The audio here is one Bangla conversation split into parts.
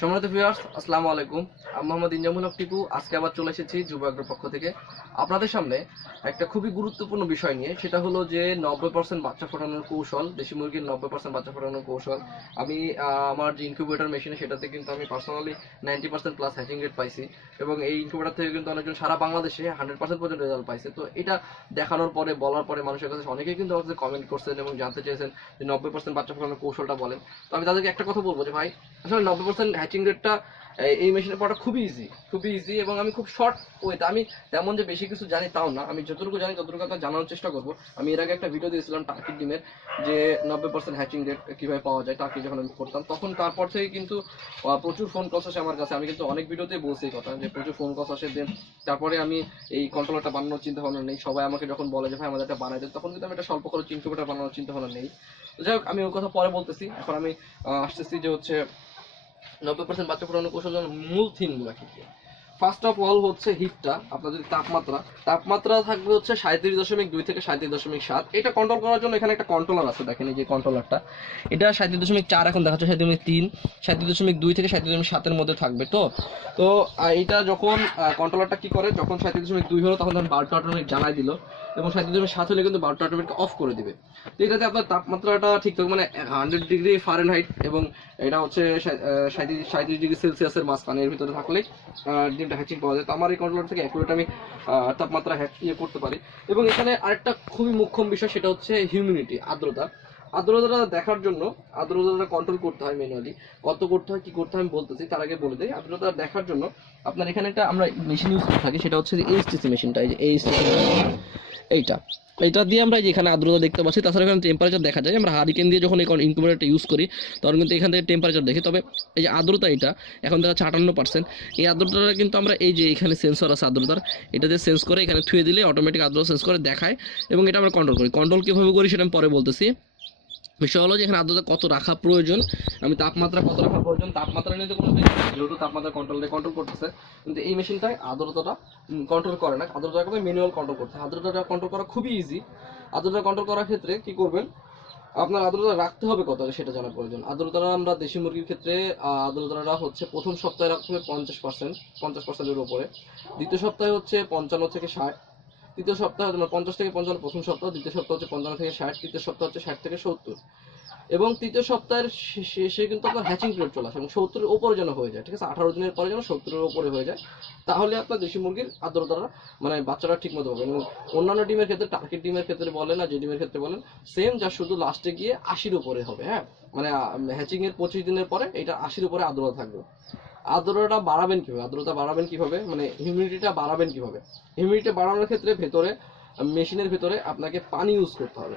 সম্মানিত ভিউয়ার্স, আসসালামু আলাইকুম। আমি মোহাম্মদ ইনজামুল হক টিপু আজকে আবার চলে এসেছি যুব আগ্রহ পক্ষ থেকে আপনাদের সামনে একটা খুবই গুরুত্বপূর্ণ বিষয় নিয়ে। সেটা হলো যে 90% বাচ্চা ফোটানোর কৌশল, দেশি মুরগির 90% বাচ্চা ফোটানোর কৌশল। আমি আমার যে ইনকিউবেটর মেশিনে সেটাতে কিন্তু আমি পার্সোনালি 90% প্লাস হ্যাচিং রেট পাইছি, এবং এই ইনকিউবেটর থেকে কিন্তু অনেকজন সারা বাংলাদেশে 100% পর্যন্ত রেজাল্ট পাইছে। তো এটা দেখানোর পরে, বলার পরে মানুষের কাছে অনেকেই কিন্তু আমাকে কমেন্ট করছেন এবং জানতে চেয়েছেন যে 90% বাচ্চা ফোটানোর কৌশলটা বলেন। তো আমি তাদেরকে একটা কথা বলবো যে ভাই, আসলে 90% হ্যাচিং রেটটা এই মেশিনে পড়া খুবই ইজি, এবং আমি খুব শর্ট ওয়েতে, আমি তেমন যে বেশি কিছু জানি তাও না, আমি যতটুকু জানি ততটুকু আপনার জানানোর চেষ্টা করবো। আমি এর আগে একটা ভিডিও দিয়েছিলাম টার্কির ডিমের, যে 90% হ্যাচিং রেট কিভাবে পাওয়া যায় টার্কি যখন আমি করতাম, তখন তারপর থেকে কিন্তু প্রচুর ফোন কলস আসে আমার কাছে। আমি কিন্তু অনেক ভিডিওতে বলছি এই কথা, যে প্রচুর ফোন কলস আসে। দেন তারপরে আমি এই কন্ট্রোলারটা বানানোর চিন্তা ভাবনা নেই। সবাই আমাকে যখন বলে যে ভাই আমাদের একটা বানাই দেন, তখন কিন্তু আমি একটা স্বল্প খরচ ইনকিউবেটর বানানোর চিন্তা ভাবনা নেই। তো যাই হোক, আমি ওই কথা পরে বলতেছি। এখন আমি আসতেছি যে হচ্ছে 90% বাচ্চা ফোটানোর কৌশলের মূল থিমগুলো কি কি। ফার্স্ট অফ অল হচ্ছে হিটটা, আপনার যদি তাপমাত্রা থাকবে হচ্ছে 37.2 থেকে 37.7। এটা কন্ট্রোল করার জন্য এখানে একটা কন্ট্রোলার আছে, দেখেন এই যে কন্ট্রোলারটা, এটা 37.4 এখন দেখাচ্ছে, 37.3, 37.2 থেকে 37.7-এর মধ্যে থাকবে। তো তো এটা যখন কন্ট্রোলারটা কি করে, যখন 37.2 হলো তখন বাল্বটা অটোমেটিক জ্বালাই দিল, এবং 37.7 হলে কিন্তু বাল্বটা অটোমেটিক অফ করে দিবে। তো এটাতে আপনার তাপমাত্রাটা ঠিক থাকবে, মানে 100 ডিগ্রি ফারেনহাইট, এবং এটা হচ্ছে 37 ডিগ্রি সেলসিয়াসের মাঝখানে, এর ভিতরে থাকলে ডিমটা হ্যাচিং পাওয়া যায়। তো আমার এই কন্ট্রোলার থেকে অ্যাকুরেট আমি তাপমাত্রা করতে পারি। এবং এখানে আরেকটা খুবই মুখ্য বিষয়, সেটা হচ্ছে হিউমিডিটি, আর্দ্রতাটা দেখার জন্য আর্দ্রতাটা কন্ট্রোল করতে হয় ম্যানুয়ালি। কত করতে হয়, কি করতে হয় আমি বলতেছি, তার আগে বলে দিই। আর্দ্রতা দেখার জন্য আপনার এখানে একটা আমরা মেশিন ইউজ করে থাকি, সেটা হচ্ছে এইচটিসি মেশিনটা, এই যে এইচটিসি এইটা এটা দিয়ে আমরা যেখানে আর্দ্রতা দেখতে পাচ্ছি। তাছাড়া এখানে টেম্পারেচার দেখা যায়। আমরা হারিকেন দিয়ে যখন এই ইনকিউবেটরটা ইউজ করি, তখন কিন্তু এখান থেকে টেম্পারেচার দেখি। তবে এই যে আর্দ্রতা, এটা এখন দেখা যাচ্ছে 58%। এই আর্দ্রতাটা কিন্তু আমরা এই যে এখানে সেন্সর আছে আর্দ্রতার, এটা দিয়ে সেন্স করে এখানে থুয়ে দিলে অটোমেটিক আর্দ্রতা সেন্স করে দেখায়, এবং এটা আমরা কন্ট্রোল কীভাবে করি সেটা আমি পরে বলতেছি। বিষয় হলো যে এখানে আর্দ্রতা কত রাখা প্রয়োজন, আমি তাপমাত্রা কত রাখা প্রয়োজন, তাপমাত্রা নিয়ে তো কোনো, যেহেতু তাপমাত্রা কন্ট্রোল করতেছে, কিন্তু এই মেশিনটায় আর্দ্রতাটা কন্ট্রোল করে না। আর্দ্রতাকে ম্যানুয়াল কন্ট্রোল করতে হয়। আর্দ্রতাটা কন্ট্রোল করা খুবই ইজি। আর্দ্রতা কন্ট্রোল করার ক্ষেত্রে কি করবেন, আপনার আর্দ্রতা রাখতে হবে কত সেটা জানা প্রয়োজন। আর্দ্রতাটা আমরা দেশি মুরগির ক্ষেত্রে আর্দ্রতাটা হচ্ছে প্রথম সপ্তাহে রাখতে হবে 50%-50%-এর উপরে। দ্বিতীয় সপ্তাহে হচ্ছে 55 থেকে 60। তৃতীয় সপ্তাহ 50 থেকে 55 প্রথম সপ্তাহ, দ্বিতীয় সপ্তাহ হচ্ছে 55 থেকে 60, তৃতীয় সপ্তাহ হচ্ছে 60 থেকে 70, এবং তৃতীয় সপ্তাহের শেষে কিন্তু আপনার হ্যাচিং পিরিয়ড চলে আসে, এবং 70-এর উপরে যেন হয়ে যায়। ঠিক আছে, 18 দিনের পরে যেন 70-এর উপরে হয়ে যায়, তাহলে আপনার দেশি মুরগির আর্দ্রতাটা, মানে বাচ্চারা ঠিক মতো পাবে। এবং অন্যান্য ডিমের ক্ষেত্রে, টার্কির ডিমের ক্ষেত্রে বলেন না যে ডিমের ক্ষেত্রে বলেন, সেম, যা শুধু লাস্টে গিয়ে 80-র উপরে হবে। হ্যাঁ, মানে হ্যাচিং এর 25 দিনের পরে এটা 80-র উপরে আর্দ্রতা থাকবে। আর্দ্রতা বাড়াবেন কিভাবে, মানে হিউমিডিটিটা বাড়াবেন কিভাবে। হিউমিডিটি বাড়ানোর ক্ষেত্রে মেশিনের ভেতরে আপনাকে পানি ইউজ করতে হবে,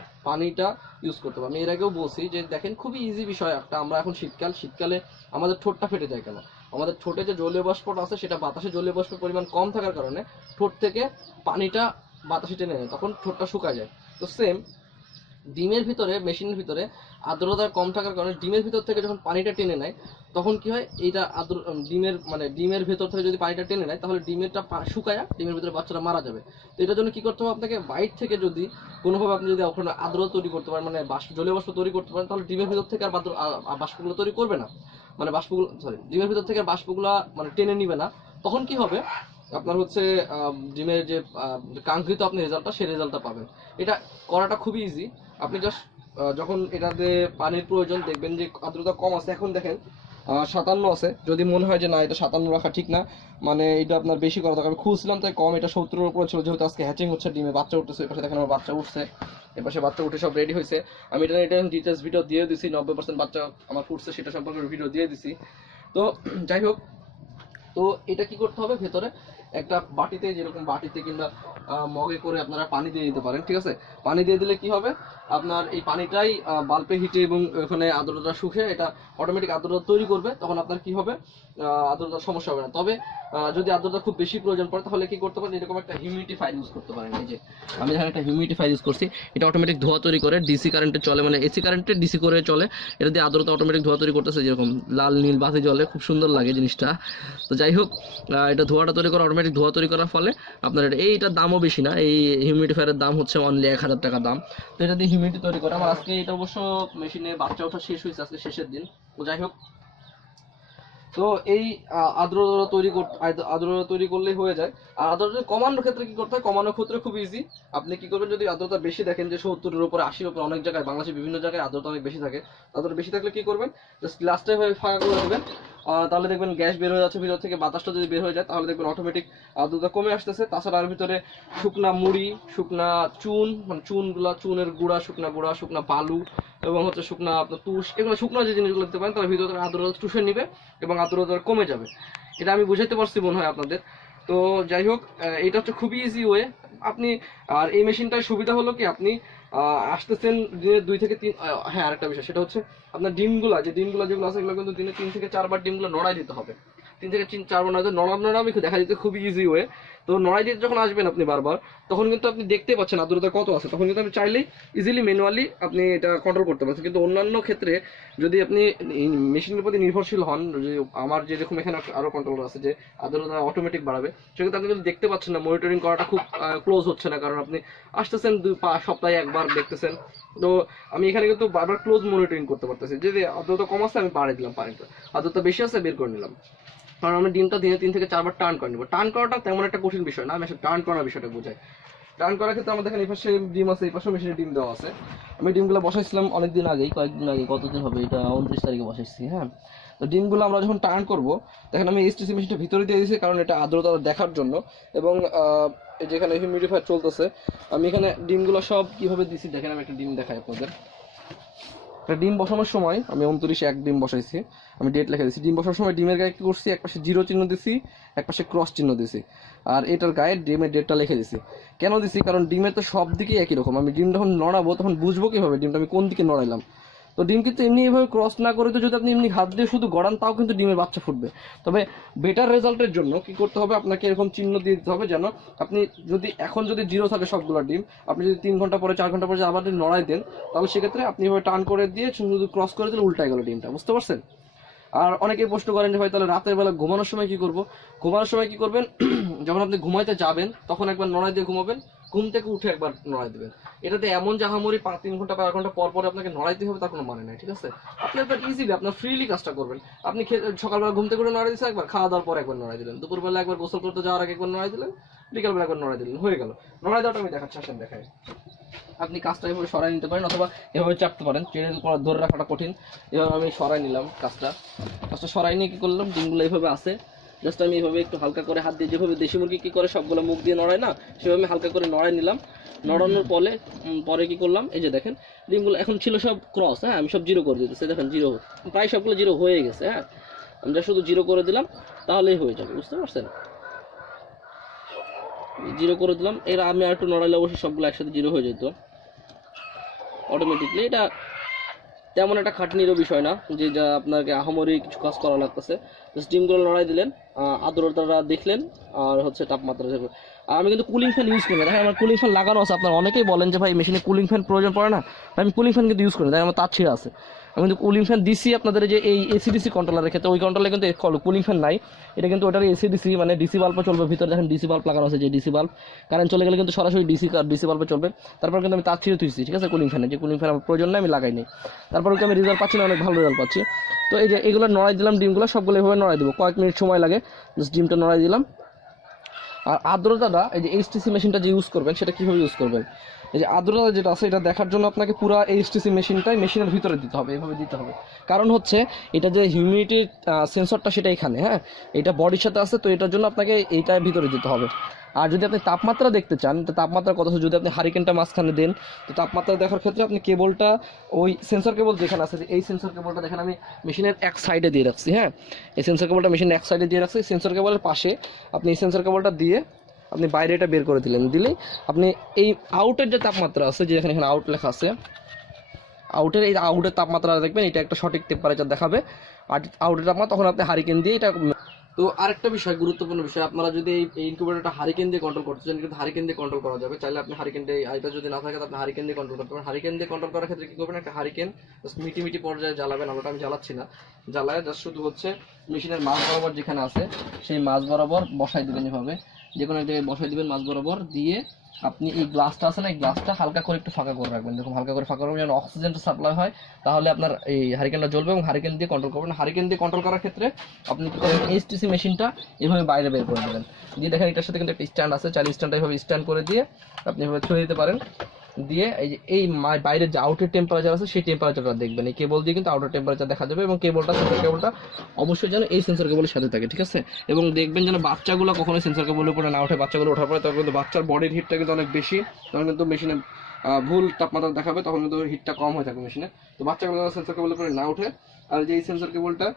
আমি এর আগেও বলছি যে দেখেন, খুবই ইজি বিষয় একটা। আমরা এখন শীতকালে আমাদের ঠোঁটটা ফেটে যায় কেন, আমাদের ঠোঁটে যে জলীয় বাষ্পটা আছে, সেটা বাতাসে জলীয় বাষ্পের পরিমাণ কম থাকার কারণে ঠোঁট থেকে পানিটা বাতাসে টেনে নেয়, তখন ঠোঁটটা শুকায় যায়। তো সেম, ডিমের ভিতরে, মেশিনের ভিতরে আর্দ্রতা কম থাকার কারণে ডিমের ভিতর থেকে যখন পানিটা টেনে নেয়, তখন কি হয়, এইটা ডিমের ভেতর থেকে যদি পানিটা টেনে নেয়, তাহলে ডিমেরটা শুকায়, ডিমের ভিতরে বাচ্চারা মারা যাবে। তো এটার জন্য কি করতে হবে, আপনাকে বাইরে থেকে যদি কোনোভাবে আপনি যদি ওখানে আর্দ্রতা তৈরি করতে পারেন, মানে জলীয় বাষ্প তৈরি করতে পারেন, তাহলে ডিমের ভিতর থেকে আর বাষ্পগুলো তৈরি করবে না, মানে ডিমের ভিতর থেকে বাষ্পগুলো মানে টেনে নিবে না। তখন কি হবে, আপনার হচ্ছে ডিমের যে কাঙ্ক্ষিত আপনি রেজাল্টটা, সেই রেজাল্টটা পাবেন। এটা করাটা খুবই ইজি। আপনি জাস্ট যখন এটাতে পানির প্রয়োজন, দেখবেন যে আর্দ্রতা কম আছে, এখন দেখেন 57 আছে। যদি মনে হয় যে না, এটা 57 রাখা ঠিক না, মানে এটা আপনার বেশি করা দরকার, আমি খুঁজছিলাম তাই কম, এটা 70-এর উপরে ছিল, যেহেতু আজকে হ্যাচিং হচ্ছে, ডিমে বাচ্চা উঠতেছে। এপাশে দেখেন আমার বাচ্চা উঠছে, এপাশে বাচ্চা উঠে সব রেডি হয়েছে। আমি এটা ডিটেলস ভিডিও দিয়ে দিছি, 90% বাচ্চা আমার ফুটছে সেটা সম্পর্কে ভিডিও দিয়ে দিছি। তো যাই হোক, তো এটা কি করতে হবে, ভেতরে একটা বাটিতে, যেরকম বাটিতে কিংবা মগে করে আপনারা পানি দিয়ে দিতে পারেন। ঠিক আছে, পানি দিয়ে দিলে কি হবে, আপনার এই পানিটাই বাল্বে হিটে এবং ওখানে আর্দ্রতা শুকে এটা অটোমেটিক আর্দ্রতা তৈরি করবে। তখন আপনার কি হবে, আর্দ্রতার সমস্যা হবে না। তবে যদি আর্দ্রতা খুব বেশি প্রয়োজন পড়ে, তাহলে কি করতে পারেন, এরকম একটা হিউমিডিফায়ার ইউজ করতে পারেন। এই যে আমি এখানে একটা হিউমিডিফায়ার ইউজ করছি, এটা অটোমেটিক ধোঁয়া তৈরি করে, ডিসি কারেন্টে চলে, মানে এসি কারেন্টে ডিসি করে চলে। এটা দিয়ে আর্দ্রতা অটোমেটিক ধোঁয়া তৈরি করতেছে, যেরকম লাল নীল বাতি জ্বলে, খুব সুন্দর লাগে জিনিসটা। তো যাই হোক, এটা ধোঁয়াটা তৈরি করা, অটোমেটিক ধোঁয়া তৈরি করার ফলে আপনার এইটার দামও বেশি না। এই হিউমিডিফায়ারের দাম হচ্ছে অনলি 1000 টাকা দাম। তো এটা দিয়ে হিউমিডিটি তৈরি করে। আমার আজকে এটা অবশ্য মেশিনে বাচ্চা ওঠা শেষ হয়েছে, আজকে শেষের দিন। তো যাই হোক, তো এই আর্দ্রতা আর্দ্রতা তৈরি করলেই হয়ে যায়। আর আর্দ্রতা কমানোর ক্ষেত্রে কি করতে হয়? কমানোর ক্ষেত্রে খুব ইজি। আপনি কি করবেন, যদি আর্দ্রতা বেশি দেখেন যে 70-এর উপরে 80-এর উপরে, অনেক জায়গায় বাংলাদেশের বিভিন্ন জায়গায় আর্দ্রতা অনেক বেশি থাকে, আর্দ্রতা বেশি থাকলে কি করবেন, জাস্ট গ্লাসটা ভাবে ফাঁকা করে দেবেন। তাহলে দেখবেন গ্যাস বের হয়ে যাচ্ছে ভিতর থেকে, বাতাসটা যদি বের হয়ে যায় তাহলে দেখবেন অটোমেটিক আর্দ্রতা কমে আসতেছে। তাছাড়া আর ভিতরে শুকনা মুড়ি, শুকনা চুন, মানে চুনের গুঁড়া, শুকনা বালু এবং হচ্ছে শুকনা আপনার তুষ, এগুলো শুকনো যে জিনিসগুলো দিতে পারেন, তাহলে ভিতরে আর্দ্রতা চুষে নিবে এবং আর্দ্রতা কমে যাবে। এটা আমি বুঝাইতে পারছি মনে হয় আপনাদের। তো যাই হোক, এটা হচ্ছে খুবই ইজি ওয়ে আপনি। আর এই মেশিনটার সুবিধা হলো কি, আপনি আসতেছেন যে 2 থেকে 3, হ্যাঁ আরেকটা বিষয় সেটা হচ্ছে আপনার ডিমগুলো যেগুলো আছে এগুলো কিন্তু দিনে 3 থেকে 4 বার ডিমগুলো নড়াই দিতে হবে। 3 থেকে 4 বার নড়ানো দেখা দিতে খুবই ইজি ওয়ে। তো নড়াই দিতে যখন আসবেন আপনি বারবার, তখন কিন্তু আপনি দেখতে পাচ্ছেন আর্দ্রতা কত আছে, তখন কিন্তু আপনি চাইলেই ইজিলি ম্যানুয়ালি আপনি এটা কন্ট্রোল করতে পারছেন। কিন্তু অন্যান্য ক্ষেত্রে যদি আপনি মেশিনের প্রতি নির্ভরশীল হন, যে আমার যেরকম এখানে আরো কন্ট্রোল আছে যে আর্দ্রতা অটোমেটিক বাড়াবে, সেক্ষেত্রে আপনি কিন্তু দেখতে পাচ্ছেন না, মনিটরিং করাটা খুব ক্লোজ হচ্ছে না, কারণ আপনি আসতেছেন 2 সপ্তাহে একবার দেখতেছেন। তো আমি এখানে কিন্তু বারবার ক্লোজ মনিটরিং করতে পারতেছি, যে আর্দ্রতা কম আছে আমি বাড়িয়ে দিলাম পানিটা, আর্দ্রতা বেশি আছে বের করে নিলাম। কারণ আমি ডিমটা দিনে 3 থেকে 4 বার টার্ন করে নেবো। টার্ন করাটা তেমন একটা কঠিন বিষয় না, আমি আসলে টার্ন করার বিষয়টা বোঝাই। টার্ন করার ক্ষেত্রে আমাদের এখানে এই পাশে ডিম আছে, এই পাশে মেশিনে ডিম দেওয়া আছে। আমি ডিমগুলো বসাইছিলাম অনেকদিন আগেই, কয়েকদিন আগে, কতদিন হবে এটা 29 তারিখে বসাইছি। হ্যাঁ, তো ডিমগুলো আমরা যখন টার্ন করবো, দেখেন আমি এইচটিসি মেশিনটা ভিতরে দিয়ে দিয়েছি, কারণ এটা আর্দ্রতা দেখার জন্য। এবং যেখানে হিউমিডিফায়ার চলতেছে, আমি এখানে ডিমগুলো সব কিভাবে দিছি দেখেন, আমি একটা ডিম দেখাই আপনাদের। ডিম বসানোর সময় আমি 29 ডিম বসাইছি, আমি ডেট লিখে দিচ্ছি। ডিম বসানোর সময় ডিমের গায়ে কি করছি, একপাশে 0 চিহ্ন দিছি, একপাশে ক্রস চিহ্ন দিছি, আর এটার গায়ে ডিমের ডেটটা লিখে দিছি। কেন দিছি? কারণ ডিমের তো সব দিকেই একই রকম, আমি ডিম যখন নড়াবো তখন বুঝবো কিভাবে ডিমটা আমি কোন দিকে নড়াইলাম। তো ডিম কিন্তু এমনি এভাবে ক্রস না করে, তো যদি আপনি এমনি হাত দিয়ে শুধু গড়ান তাও কিন্তু ডিমের বাচ্চা ফুটবে। তবে বেটার রেজাল্টের জন্য কি করতে হবে, আপনাকে এরকম চিহ্ন দিয়ে দিতে হবে, যেন আপনি যদি 0 থাকে সবগুলো ডিম, আপনি যদি 3 ঘন্টা পরে 4 ঘন্টা পরে আবার যদি নড়াই দেন, তাহলে সেক্ষেত্রে আপনি এভাবে টার্ন করে দিয়ে শুধু ক্রস করে দিলে উল্টায় গেল ডিমটা, বুঝতে পারছেন? আর অনেকেই প্রশ্ন করেন যে ভাই তাহলে রাতের বেলা ঘুমানোর সময় কি করব? ঘুমানোর সময় কি করবেন, যখন আপনি ঘুমাইতে যাবেন তখন একবার নড়াই দিয়ে ঘুমাবেন, ঘুম থেকে উঠে একবার নড়াই দেবেন। এটাতে এমন জাহামরি 3 ঘন্টা 4 ঘন্টা পর পরে আপনাকে নড়াইতে হবে তার কোনো মানে নাই, ঠিক আছে? আপনি একবার ইজিলি আপনার ফ্রিলি কাজটা করবেন। আপনি সকালবেলা ঘুম থেকে উঠে নড়াই দিচ্ছেন একবার, খাওয়া দাওয়ার পর একবার নড়াই দিলেন, দুপুরবেলা একবার গোসল করতে যাওয়ার আগে একবার নড়াই দিলেন, বিকালবেলা একবার নড়াই দিলেন, হয়ে গেল। নড়াই দেওয়াটা আমি দেখাচ্ছি, আসেন দেখাই। আপনি কাজটা এভাবে সরাই নিতে পারেন, অথবা এভাবে চাপতে পারেন, ট্রেনে ধরে রাখাটা কঠিন। এভাবে আমি সরাই নিলাম কাজটা সরাই নিয়ে কি করলাম, ডিমগুলো এইভাবে আছে, জাস্ট আমি এইভাবে একটু হালকা করে হাত দিয়ে, যেভাবে দেশি মুরগি কি করে সবগুলো মুখ দিয়ে নড়ায় না, সেভাবে আমি হালকা করে নড়াই নিলাম। নড়ানোর পরে কি করলাম, এই যে দেখেন ডিমগুলো এখন ছিল সব ক্রস, হ্যাঁ আমি সব 0 করে দিতেছি, দেখেন 0, প্রায় সবগুলো 0 হয়ে গেছে। হ্যাঁ, আমরা শুধু 0 করে দিলাম তাহলেই হয়ে যাবে, বুঝতে পারছেন? 0 করে দিলাম, এর আমি আর একটু নড়াইলে অবশ্যই সবগুলো একসাথে 0 হয়ে যেত অটোমেটিকলি। এটা তেমন একটা খাটনিরও বিষয় না, যে যা আপনাকে আহামরি কিছু কাজ করা লাগতেছে। জাস্ট ডিমগুলো লড়াই দিলেন, আর্দ্রতাটা দেখলেন, আর হচ্ছে তাপমাত্রা দেখবেন। আর আমি কিন্তু কুলিং ফ্যান ইউজ করি না, দেখেন আমার কুলিং ফ্যান লাগানো আছে। আপনারা অনেকেই বলেন যে ভাই মেশিনে কুলিং ফ্যান প্রয়োজন পড়ে না, আমি কুলিং ফ্যান কিন্তু ইউজ করি না, দেখেন আমার তার ছিঁড়া আছে। আমি কিন্তু কুলিং ফ্যান দিছি আপনাদের, যে এই এসিডিসি কন্ট্রোলারের ক্ষেত্রে, ওই কন্ট্রোলে কিন্তু কুলিং ফ্যান নাই, এটা কিন্তু ওটার এসিডিসি মানে ডিসি বাল্বও চলবে ভিতরে, দেখেন ডিসি বাল্ব লাগানো আছে, যে ডিসি বাল্ব কারেন্ট চলে গেলে কিন্তু সরাসরি ডিসি বাল্বে চলবে। তারপর কিন্তু আমি তার ছিঁড়ে তুলছি, ঠিক আছে, কুলিং ফ্যানে, যে কুলিং ফ্যান আমার প্রয়োজন নেই আমি লাগাইনি। তারপর আমি রেজাল্ট পাচ্ছি না, অনেক ভালো রেজাল্ট পাচ্ছি। তো এই যে এগুলো নড়াই দিলাম, ডিমগুলো সবগুলো এভাবে নড়াই দেবো, কয়েক মিনিট সময় লাগে, জাস্ট ডিমটা নড়াই দিলাম। আর আর্দ্রতাটা, এই যে এইচটিসি মেশিনটা যে ইউজ করবেন সেটা কীভাবে ইউজ করবেন, এই যে আর্দ্রতা যেটা আছে এটা দেখার জন্য আপনাকে পুরো এইচটিসি মেশিনটাই মেশিনের ভিতরে দিতে হবে, এভাবে দিতে হবে। কারণ হচ্ছে এটা যে হিউমিডিটির সেন্সরটা সেটা এখানে, হ্যাঁ এটা বডির সাথে আছে, তো এটার জন্য আপনাকে এইটার ভিতরে দিতে হবে। আর যদি আপনি তাপমাত্রা দেখতে চান, তো তাপমাত্রার কথা যদি আপনি হারিকেনটা মাঝখানে দেন, তো তাপমাত্রা দেখার ক্ষেত্রে আপনি কেবলটা, ওই সেন্সর কেবল যেখানে আছে, এই সেন্সর কেবলটা দেখেন আমি মেশিনের এক সাইডে দিয়ে রাখছি। হ্যাঁ, এই সেন্সর কেবলটা মেশিনের এক সাইডে দিয়ে রাখছি, সেন্সর কেবলের পাশে আপনি এই সেন্সর কেবলটা দিয়ে আপনি বাইরে এটা বের করে দিলেই আপনি এই আউটের যে তাপমাত্রা আছে, যে এখানে আউট লেখা আছে, আউটের তাপমাত্রা দেখবেন, এটা একটা সঠিক টেম্পারেচার দেখাবে। আর আউটের তাপমাত্রা তখন আপনি হারিকেন দিয়ে এটা। তো আরেকটা বিষয়, গুরুত্বপূর্ণ বিষয়, আপনারা যদি এই ইনকিউবেটরটা হারিকেন দিয়ে কন্ট্রোল করতে চান, কিন্তু হারিকেন দিয়ে কন্ট্রোল করা যাবে, চাইলে আপনি হারিকেন দিয়ে, আইটা যদি না থাকে আপনি হারিকেন দিয়ে কন্ট্রোল করতে পারেন। হারিকেন দিয়ে কন্ট্রোল করার ক্ষেত্রে কি করবেন, একটা হারিকেন মিটি পর্যায়ে জ্বালাবেন, আলোটা আমি জ্বালাচ্ছি না, জ্বালায় জাস্ট শুধু হচ্ছে মেশিনের মাঝ বরাবর যেখানে আছে সেই মাঝ বরাবর বসাই দেবেন এভাবে। যে কোনো এক জায়গায় বসাই দিবেন মাছ বরাবর, দিয়ে আপনি এই গ্লাসটা আছে না, এই গ্লাসটা হালকা করে একটু ফাঁকা করে রাখবেন, দেখুন হালকা করে ফাঁকা করবেন যেন অক্সিজেনটা সাপ্লাই হয়, তাহলে আপনার এই হারিকেনটা জ্বলবে। এবং হারিকেন দিয়ে কন্ট্রোল করবেন। হারিকেন দিয়ে কন্ট্রোল করার ক্ষেত্রে আপনি কি করবেন, এইচটিসি মেশিনটা এভাবে বাইরে বের করে দেবেন, দিয়ে দেখেন এটার সাথে কিন্তু একটা স্ট্যান্ড আছে, চাইলে স্ট্যান্ডটা এভাবে স্ট্যান্ড করে দিয়ে আপনি এভাবে ছড়িয়ে দিতে পারেন। দিয়ে এই যে এই বাইরের যে আউটের টেম্পারেচার আছে সেই টেম্পারেচারটা দেখবেন, এই কেবল দিয়ে কিন্তু আউটার টেম্পারেচার দেখা যাবে। এবং কেবলটা, সেন্সর কেবলটা অবশ্যই যেন এই সেন্সর কেবলের সাথে থাকে, ঠিক আছে। এবং দেখবেন যেন বাচ্চাগুলো কখনোই সেন্সর কেবলের উপরে না ওঠে, বাচ্চাগুলো ওঠার পরে তখন কিন্তু বাচ্চার বডির হিটটা কিন্তু অনেক বেশি, তখন কিন্তু মেশিনে ভুল তাপমাত্রা দেখাবে, তখন কিন্তু হিটটা কম হয়ে থাকে মেশিনে। তো বাচ্চাগুলো সেন্সর কেবলের উপরে না ওঠে, আর যে এই সেন্সর কেবলটা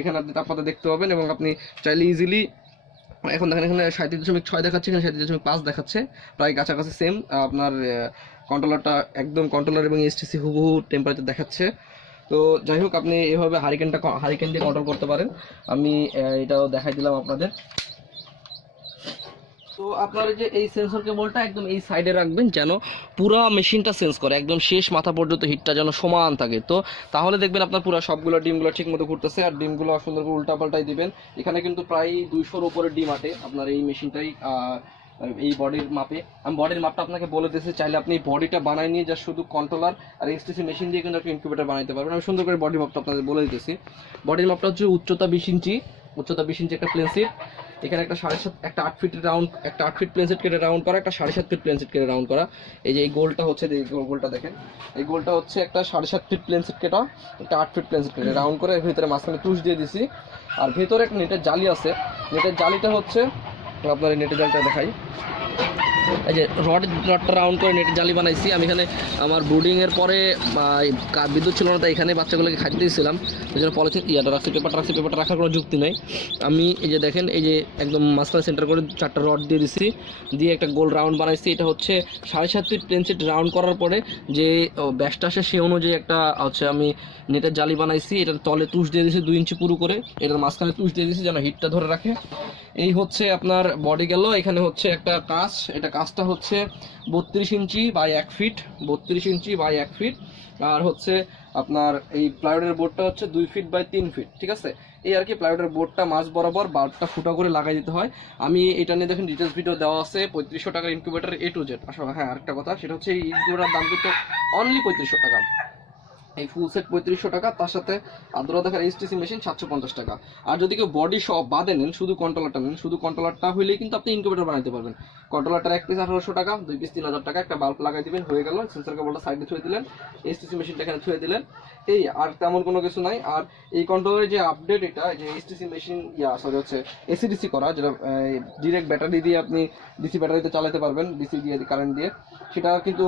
এখানে আপনি তাপমাত্রা দেখতে পাবেন, এবং আপনি চাইলে ইজিলি, এখন দেখেন এখানে 37.6 দেখাচ্ছে, এখানে 37.5 দেখাচ্ছে, প্রায় কাছাকাছি সেম। আপনার কন্ট্রোলারটা একদম কন্ট্রোলার এবং এসটিসি হুবহু টেম্পারেচার দেখাচ্ছে। তো যাই হোক, আপনি এভাবে হারিকেন দিয়ে কন্ট্রোল করতে পারেন। আমি এটাও দেখাই দিলাম আপনাদের। তো আপনার যে এই সেন্সর কেবলটা একদম এই সাইডে রাখবেন, যেন পুরো মেশিনটা সেন্স করে, একদম শেষ মাথা পর্যন্ত হিটটা যেন সমান থাকে। তো তাহলে দেখবেন আপনার পুরো সবগুলো ডিমগুলো ঠিক মতো ঘুরতেছে, আর ডিমগুলো সুন্দর করে উল্টাপাল্টাই দিবেন। এখানে কিন্তু প্রায় 200-র উপরে ডিম আটে আপনার এই মেশিনটাই, এই বডির মাপে। আমি বডির মাপটা আপনাকে বলে দিয়েছি, চাইলে আপনি বডিটা বানায় নিয়ে যা শুধু কন্ট্রোলার আর এসটিসি মেশিন দিয়ে কিন্তু একটা ইনকিউবেটর বানাইতে পারবেন। আমি সুন্দর করে বডি মাপটা আপনাদের বলে দিতেছি। বডির মাপটা হচ্ছে উচ্চতা 20 ইঞ্চি, উচ্চতা 20 ইঞ্চি একটা প্লেন সিট, এখানে একটা 7.5 একটা 8 ফিট রাউন্ড, একটা 8 ফিট প্লেন সেট কেটে রাউন্ড করা, একটা 7.5 ফিট প্লেন সেট কেটে রাউন্ড করা। এই যে এই গোলটা হচ্ছে, এই গোলটা দেখেন, এই গোলটা হচ্ছে একটা 7.5 ফিট প্লেন সেট কেটা, একটা 8 ফিট প্লেন সেট কেটে রাউন্ড করে এর ভিতরে মাঝখানে তুষ দিয়ে দিছি। আর ভেতরে একটা নেটের জালি আছে, নেটের জালিটা হচ্ছে আপনার, এই নেটের জালিটা দেখাই। এই যে রডটা রাউন্ড করে নেটের জালি বানাইছি। আমি এখানে আমার ব্রুডিংয়ের পরে বিদ্যুৎ ছিল না, তাই এখানে বাচ্চাগুলোকে খাদ্য দিয়েছিলাম, ওই জন্য পলিথিন ইয়াটা রাখছি, পেপারটা রাখার কোনো যুক্তি নেই। আমি এই যে দেখেন, এই যে একদম মাঝখানে সেন্টার করে 4টা রড দিয়ে দিচ্ছি, দিয়ে একটা গোল রাউন্ড বানাইছি। এটা হচ্ছে 7.5 ফিট প্লেন সেট রাউন্ড করার পরে যে ব্যাসটা আসে সে অনুযায়ী একটা হচ্ছে আমি নেটের জালি বানাইছি। এটার তলে তুষ দিয়ে দিয়েছি 2 ইঞ্চি পুরো করে, এটার মাঝখানে তুষ দিয়ে দিয়েছি যেন হিটটা ধরে রাখে। এই হচ্ছে আপনার বডি গেল। এখানে হচ্ছে একটা কাঁচ, এটা কাঁচটা হচ্ছে 32 inch by 1 feet, 32 inch by 1 feet. আর হচ্ছে আপনার এই প্লাইউডের বোর্ডটা হচ্ছে 2 ফিট বাই 3 ফিট, ঠিক আছে। এই আর কি, প্লাইউডের বোর্ডটা মাঝ বরাবর বাল্বটা ফুটা করে লাগাই দিতে হয়। আমি এটা নিয়ে দেখেন ডিটেলস ভিডিও দেওয়া আছে। 3500 টাকার ইনকিউবেটর A to Z। আসলে হ্যাঁ, আরেকটা কথা, সেটা হচ্ছে এই ইনকিউবেটরের দাম কিন্তু অনলি 3500 টাকা। এই ফুল সেট 3500 টাকা, তার সাথে আদ্রা দেখার এইচটিসি মেশিন 750 টাকা। আর যদি কেউ বডি সহ বাদে নেন, শুধু কন্ট্রোলারটা নেন, শুধু কন্ট্রোলারটা হইলেই কিন্তু আপনি ইনকিউবেটর বানাতে পারবেন। কন্ট্রোলারটার 1 পিস 1800 টাকা, 2 পিস 3000 টাকা, একটা বাল্ব লাগাই দিবেন, হয়ে গেল। সেন্সর কেবলটা সাইডে ছুঁয়ে দিলেন, এইচটিসি মেশিনটা এখানে ছুঁয়ে দিলেন, এই আর তেমন কোনো কিছু নাই। আর এই কন্ট্রোলারের যে আপডেট, এটা যে এইচটিসি মেশিন সরি হচ্ছে এসিডিসি করা, যেটা ডিরেক্ট ব্যাটারি দিয়ে আপনি ডিসি ব্যাটারিতে চালাতে পারবেন, ডিসি দিয়ে কারেন্ট দিয়ে, সেটা কিন্তু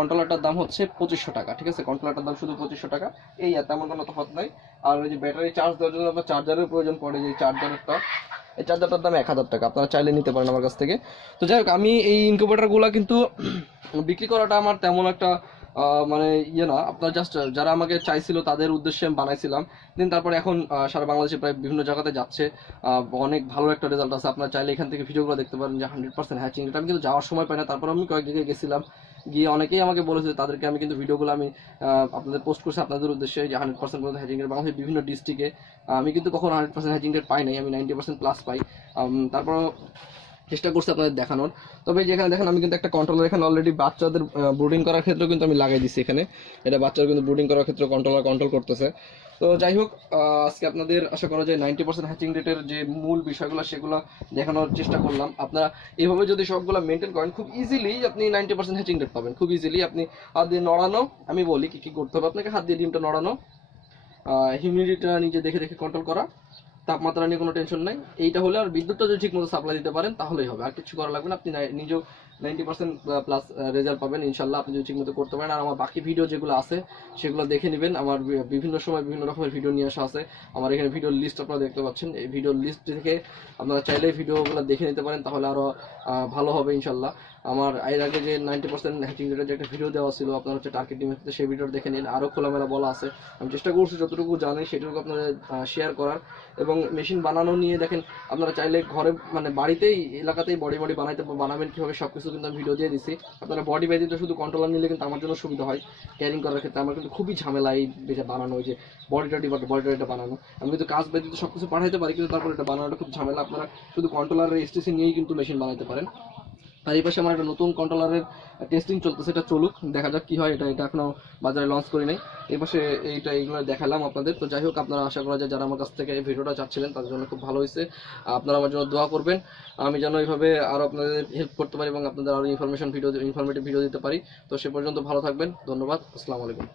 কন্ট্রোলারটার দাম হচ্ছে 2500 টাকা, ঠিক আছে। কন্ট্রোলারটার দাম শুধু 2500 টাকা, এই আর তেমন কোনো তফাৎ নাই। আর ওই যে ব্যাটারি চার্জ দেওয়ার জন্য আপনার চার্জারের প্রয়োজন পড়ে, যে চার্জারটা, এই চার্জারটার দাম 1000 টাকা, আপনারা চাইলে নিতে পারেন আমার কাছ থেকে। তো যাই হোক, আমি এই ইনকিউবেটরগুলো কিন্তু বিক্রি করাটা আমার তেমন একটা মানে ইয়ে না, আপনার জাস্ট যারা আমাকে চাইছিল তাদের উদ্দেশ্যে আমি বানাইছিলাম। দেন তারপরে এখন সারা বাংলাদেশে প্রায় বিভিন্ন জায়গাতে যাচ্ছে, অনেক ভালো একটা রেজাল্ট আছে। আপনারা চাইলে এখান থেকে ভিডিওগুলো দেখতে পারেন যে 100% হ্যাচিং। এটা আমি কিন্তু যাওয়ার সময় পাই না, তারপর আমি কয়েক জায়গায় গেছিলাম, গিয়ে অনেকেই আমাকে বলেছে, তাদেরকে আমি কিন্তু ভিডিওগুলো আমি আপনাদের পোস্ট করছি আপনাদের উদ্দেশ্যে, যে 100% পর্যন্ত হ্যাচিং রেট বাংলাদেশের বিভিন্ন ডিস্ট্রিক্টে। আমি কিন্তু কখনো 100% হ্যাচিং রেট পাই নাই, আমি 90% প্লাস পাই। তারপর চেষ্টা করছি আপনাদের দেখানোর। তবে যেখানে দেখেন আমি কিন্তু একটা কন্ট্রোলার এখানে অলরেডি বাচ্চাদের ব্রুডিং করার ক্ষেত্রে কিন্তু আমি লাগাই দিচ্ছি এখানে, এটা বাচ্চাদের কিন্তু ব্রুডিং করার ক্ষেত্রে কন্ট্রোলার কন্ট্রোল করতেছে। তো যাই হোক, আজকে আপনাদের আশা করা যায় 90% হ্যাচিং রেটের যে মূল বিষয়গুলো সেগুলো দেখানোর চেষ্টা করলাম। আপনারা এইভাবে যদি সবগুলো মেনটেন করেন, খুব ইজিলি আপনি 90% হ্যাচিং রেট পাবেন, খুব ইজিলি। আপনি হাত দিয়ে নড়ানো, আমি বলি কি কি করতে হবে আপনাকে, হাত দিয়ে ডিমটা নড়ানো, হিউমিডিটিটা নিজে দেখে দেখে কন্ট্রোল করা, তাপমাত্রা নিয়ে কোনো টেনশন নাই। এইটা হলে, আর বিদ্যুৎটা যদি ঠিক মতো সাপ্লাই দিতে পারেন তাহলেই হবে, আর কিছু করা লাগবে না। আপনি নিজেও 90% প্লাস রেজাল্ট পাবেন ইনশাল্লাহ, আপনি যদি ঠিক মতো করতে পারেন। আর আমার বাকি ভিডিও যেগুলো আছে সেগুলো দেখে নেবেন, আমার বিভিন্ন সময় বিভিন্ন রকমের ভিডিও নিয়ে আসা আছে। আমার এখানে ভিডিওর লিস্ট আপনারা দেখতে পাচ্ছেন, এই ভিডিওর লিস্ট থেকে আপনারা চাইলে ভিডিওগুলো দেখে নিতে পারেন, তাহলে আরও ভালো হবে ইনশাল্লাহ। আমার এর আগে যে 90% হ্যাচিং রেটের যে একটা ভিডিও দেওয়া ছিল আপনার হচ্ছে টার্গেট ডিমের, সেই ভিডিওটা দেখে নিন, আরও খোলামেলা বলা আছে। আমি চেষ্টা করছি যতটুকু জানি সেটুকু আপনাদের শেয়ার করার। এবং মেশিন বানানো নিয়ে দেখেন, আপনারা চাইলে ঘরে মানে বাড়িতেই এলাকাতেই বডি বানাবেন কীভাবে সব কিছু কিন্তু আমি ভিডিও দিয়ে দিচ্ছি। আপনারা বডি ব্যতীত শুধু কন্ট্রোলার নিলে কিন্তু আমার জন্য সুবিধা হয় ক্যারিং করার ক্ষেত্রে। আমার কিন্তু খুবই ঝামেলা এই যেটা বানানো, যে বডি টডিটা বানানো। আমি কিন্তু কাজ ব্যতীত সব কিছু পাঠাইতে পারি, কিন্তু তারপর এটা বানানোটা খুব ঝামেলা। আপনারা শুধু কন্ট্রোলারের এসটিসি নিয়েই কিন্তু মেশিন বানাতে পারেন। আর এই পাশে আমার একটা নতুন কন্ট্রোলারের টেস্টিং চলতেছে, এটা চলুক, দেখা যাক কি হয়। এটা এখনো বাজারে লঞ্চ করি নাই। এই পাশে এইগুলো দেখালাম আপনাদের। তো যাই হোক, আপনারা আশা করা যায় যারা আমার কাছ থেকে এই ভিডিওটা চাচ্ছিলেন তাদের জন্য খুব ভালো হয়েছে। আপনারা আমার জন্য দোয়া করবেন, আমি যেন এইভাবে আরও আপনাদের হেল্প করতে পারি এবং আপনাদের আরও ইনফরমেটিভ ভিডিও দিতে পারি। তো সে পর্যন্ত ভালো থাকবেন, ধন্যবাদ, আসসালামু আলাইকুম।